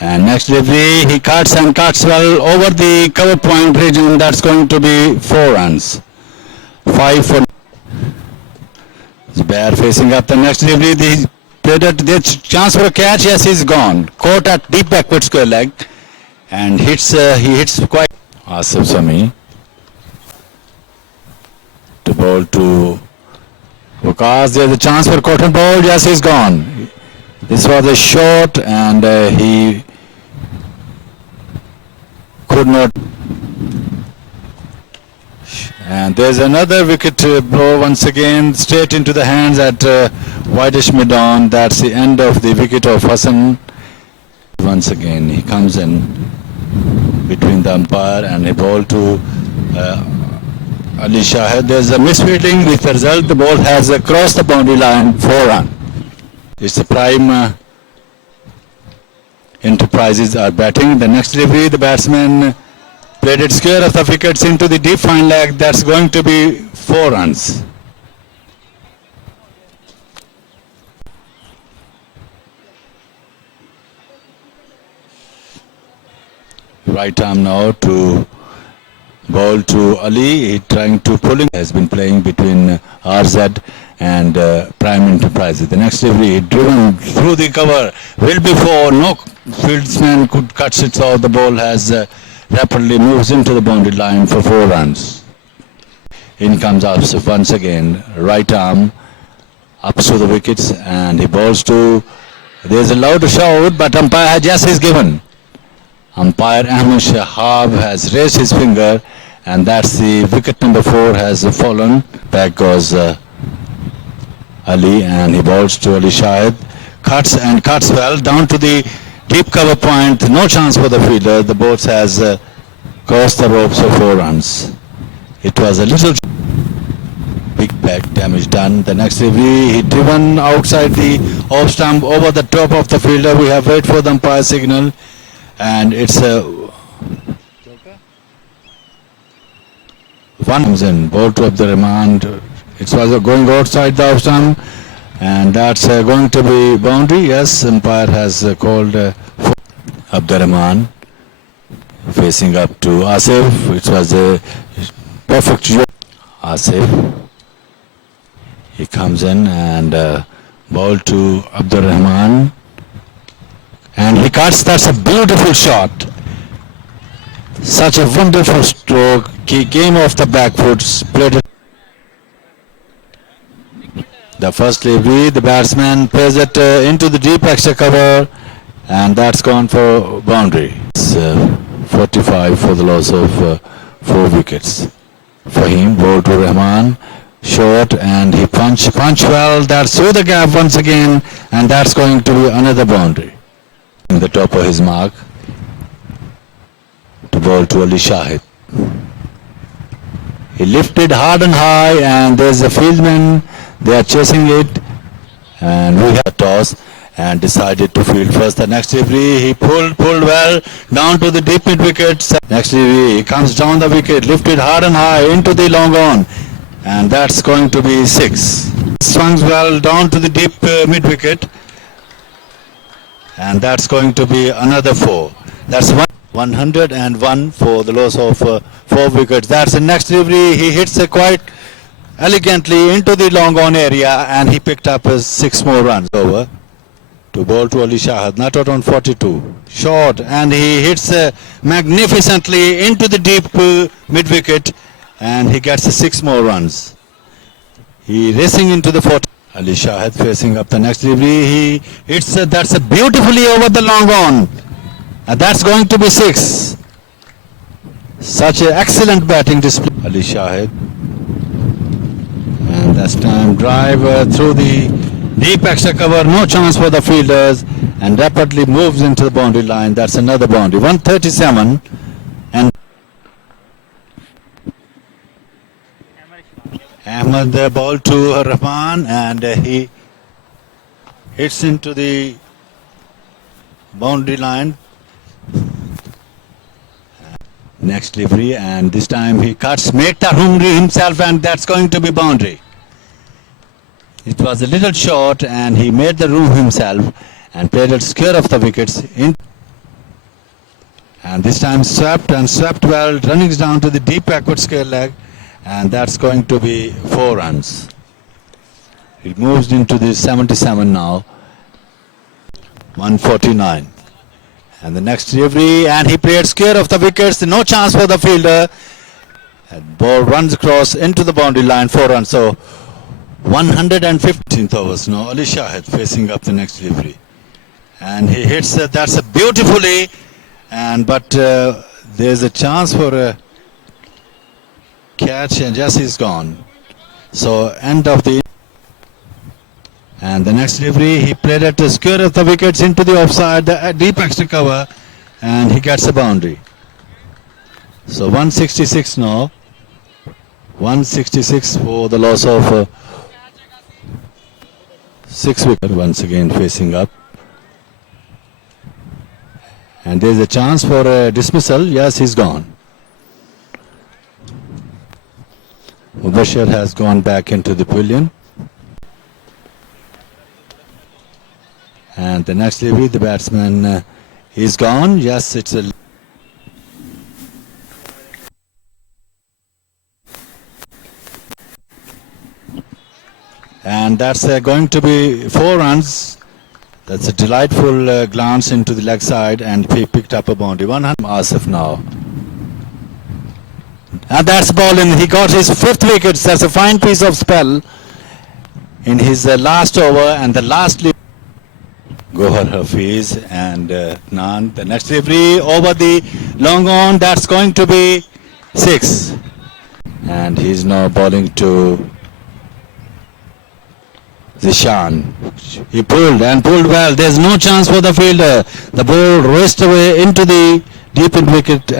And next delivery, he cuts and cuts well over the cover point region. That's going to be 4 runs. 5 for Bear facing up the next delivery. The chance for a catch. Yes, he's gone. Caught at deep backward square leg and hits. He hits quite. Asif Sami to bowl to Vikas. There's a chance for cotton ball. Yes, he's gone. This was a short and he could not. And there's another wicket blow once again straight into the hands at Whitish mid-on. That's the end of the wicket of Hassan. Once again he comes in between the umpire and he bowled to Ali Shahid. There's a misfielding with the result the ball has crossed the boundary line. 4 run. It's the prime enterprises are batting. The next delivery, the batsman played it square of the wickets into the deep fine leg. That's going to be 4 runs. Right arm now to bowl to Ali. He trying to pulling. Has been playing between RZ and Prime Enterprises. The next delivery, he driven through the cover. Well before no fieldsman could catch it, so the ball has rapidly moves into the boundary line for 4 runs. In comes Asif once again. Right arm up to the wickets and he bowls to. There's a loud shout, but umpire has just is given. Umpire Ahmed Shahab has raised his finger and that's the wicket number 4 has fallen. Back goes Ali and he bowls to Ali Shahid. Cuts and cuts well down to the deep cover point. No chance for the fielder. The ball has crossed the ropes for 4 runs. It was a little big back damage done. The next delivery, he driven outside the off stump over the top of the fielder. We have waited for the umpire signal. And it's a one comes in, ball to Abdurrahman. It was going outside the off stump, and that's going to be boundary. Yes, umpire has called Abdurrahman facing up to Asif. It was a perfect shot. Asif. He comes in and ball to Abdurrahman. And he cuts. That's a beautiful shot. Such a wonderful stroke. He came off the back foot, split it. The first delivery, the batsman plays it into the deep extra cover, and that's gone for boundary. It's 45 for the loss of 4 wickets. For him, ball to Rahman, short, and he punch well. That's through the gap once again, and that's going to be another boundary. In the top of his mark to ball to Ali Shahid. He lifted hard and high and there's a fieldman, they are chasing it and we have a toss and decided to field first. The next delivery he pulled well down to the deep mid wicket. Next delivery he comes down the wicket, lifted hard and high into the long on and that's going to be 6. Swings well down to the deep mid wicket. And that's going to be another 4. That's 101 for the loss of 4 wickets. That's the next delivery. He hits it quite elegantly into the long on area and he picked up 6 more runs. Over to ball to Ali Shahid, not out on 42. Short and he hits magnificently into the deep mid wicket and he gets 6 more runs. He racing into the 40. Ali Shahid facing up the next delivery. He hits that's a beautifully over the long on. And that's going to be 6. Such an excellent batting display. Ali Shahid. And that's time drive through the deep extra cover. No chance for the fielders. And rapidly moves into the boundary line. That's another boundary. 137. And Ahmed ball to Rahman and he hits into the boundary line. Next delivery and this time he cuts, make the room himself and that's going to be boundary. It was a little short and he made the room himself and played it square of the wickets. And this time swept and swept well, running down to the deep backward square leg, and that's going to be 4 runs. It moves into the 77 now, 149. And the next delivery, and he played square of the wickets, no chance for the fielder. And ball runs across into the boundary line, 4 runs. So 115th overs now. Ali Shahid facing up the next delivery, and he hits that's a beautifully, and but there's a chance for a catch, and just he's gone. So end of the. And the next delivery, he played at the square of the wickets into the offside, the deep extra cover, and he gets a boundary. So 166 now. 166 for the loss of 6 wickets. Once again facing up. And there's a chance for a dismissal. Yes, he's gone. Mubashir has gone back into the pavilion. And the next delivery, the batsman is gone. Yes, it's a. And that's going to be 4 runs. That's a delightful glance into the leg side, and he picked up a boundary. 100 Asif now. And that's ball in. He got his 5th wicket. That's a fine piece of spell in his last over, and the last. Gohar Hafiz and Nan. The next delivery over the long on, that's going to be 6. And he's now bowling to Zishan. He pulled and pulled well. There's no chance for the fielder. The ball raced away into the deep in wicket.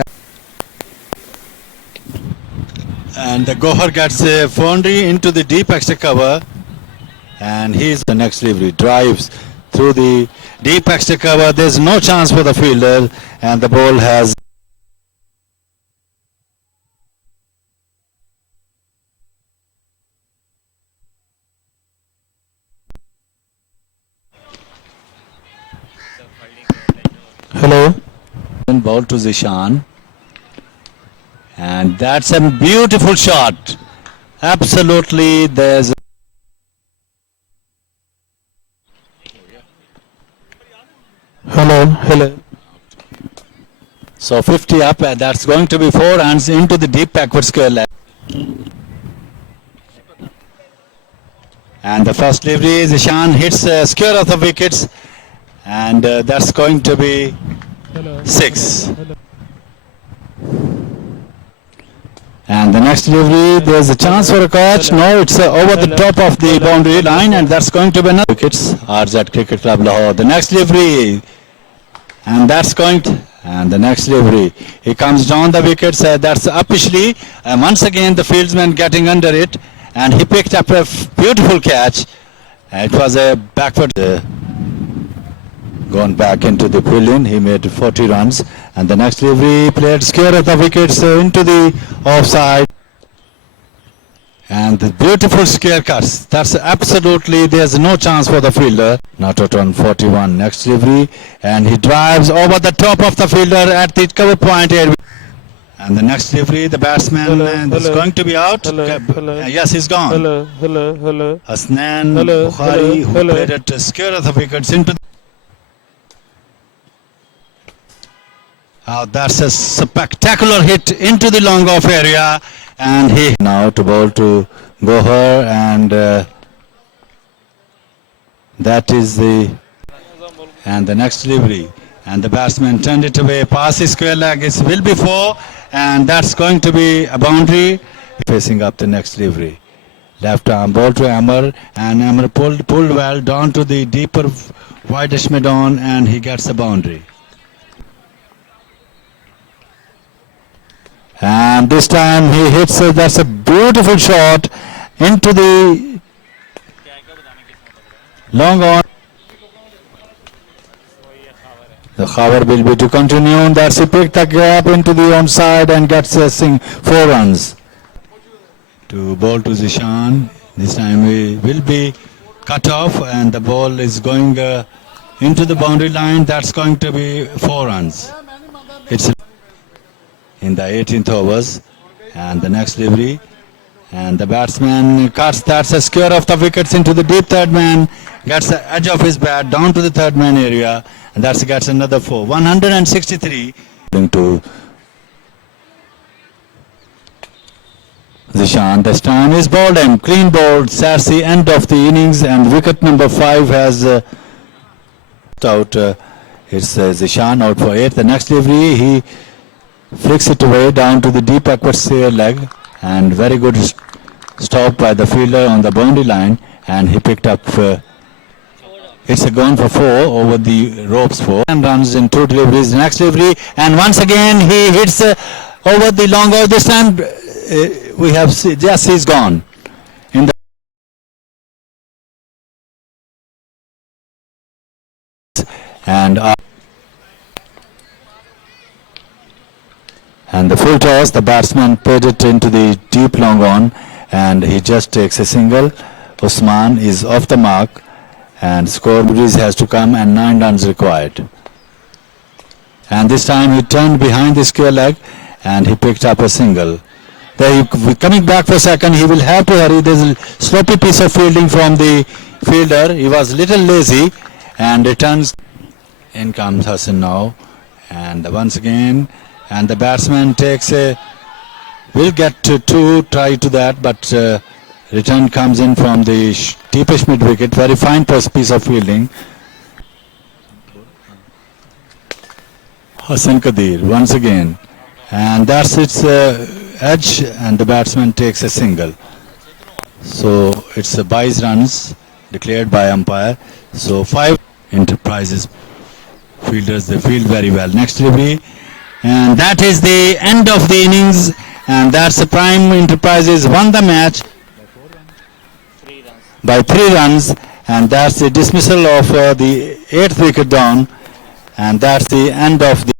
And the Gohar gets a boundary into the deep extra cover. And he's the next delivery. Drives through the deep extra cover. There's no chance for the fielder, and the ball has. Hello. Ball to Zishan, and that's a beautiful shot. Absolutely, there's. Hello. So 50 up, and that's going to be 4 runs into the deep backward square leg. And the first delivery, Zishan hits square of the wickets, and that's going to be 6. And the next delivery, there's a chance for a catch. No, it's over the top of the boundary line, and that's going to be another wickets. RZ Cricket Club Lahore. The next delivery. And that's going to, and the next delivery, he comes down the wickets, that's officially, once again the fieldsman getting under it, and he picked up a beautiful catch. It was a backward, gone back into the pavilion. He made 40 runs, and the next delivery played square of the wickets into the offside. And the beautiful square cuts. That's absolutely, there's no chance for the fielder. Not at 141. Next delivery, and he drives over the top of the fielder at the cover point here. And the next delivery, the batsman is going to be out. Yes, he's gone. Hasnan Bukhari, who played at square of the wickets into. That's a spectacular hit into the long off area. And he now to bowl to Gohar, and that is the, and the next delivery, and the batsman turned it away past his square leg. It will be 4, and that's going to be a boundary. Facing up the next delivery, left arm ball to Amar, and Amar pulled well down to the deeper wideish mid-on, and he gets a boundary. And this time he hits, that's a beautiful shot into the long on. The cover will be to continue. That's he picked the gap into the onside and gets 4 runs. To ball to Zishan. This time he will be cut off, and the ball is going into the boundary line. That's going to be 4 runs. It's in the 18th overs. And the next delivery. And the batsman cuts. That's a square of the wickets into the deep third man. Gets the edge of his bat down to the third man area. And that gets another 4. 163. To Zishan. This time is bowled and clean bowled. That's the end of the innings. And wicket number 5 has out. It's Zishan out for 8. The next delivery, he flicks it away down to the deep backward square leg, and very good stop by the fielder on the boundary line, and he picked up it's a gone for 4 over the ropes 4 and runs in 2 deliveries. The next delivery, and once again he hits over the long over. This time we have yes, he's gone in the and the full toss, the batsman put it into the deep long on, and he just takes a single. Usman is off the mark, and score breeze has to come, and 9 runs required. And this time he turned behind the square leg, and he picked up a single. There, coming back for second, he will have to hurry. There's a sloppy piece of fielding from the fielder. He was a little lazy, and returns. In comes Hassan now, and once again, and the batsman takes a, will get to 2, try to that, but return comes in from the deepish mid wicket. Very fine piece of fielding. Hassan Kadir once again, and that's its edge, and the batsman takes a single. So it's a byes runs declared by umpire. So 5 Enterprises fielders, they field very well. Next delivery, and that is the end of the innings, and that's the Prime Enterprises won the match by 3 runs, and that's the dismissal of the 8th wicket down, and that's the end of the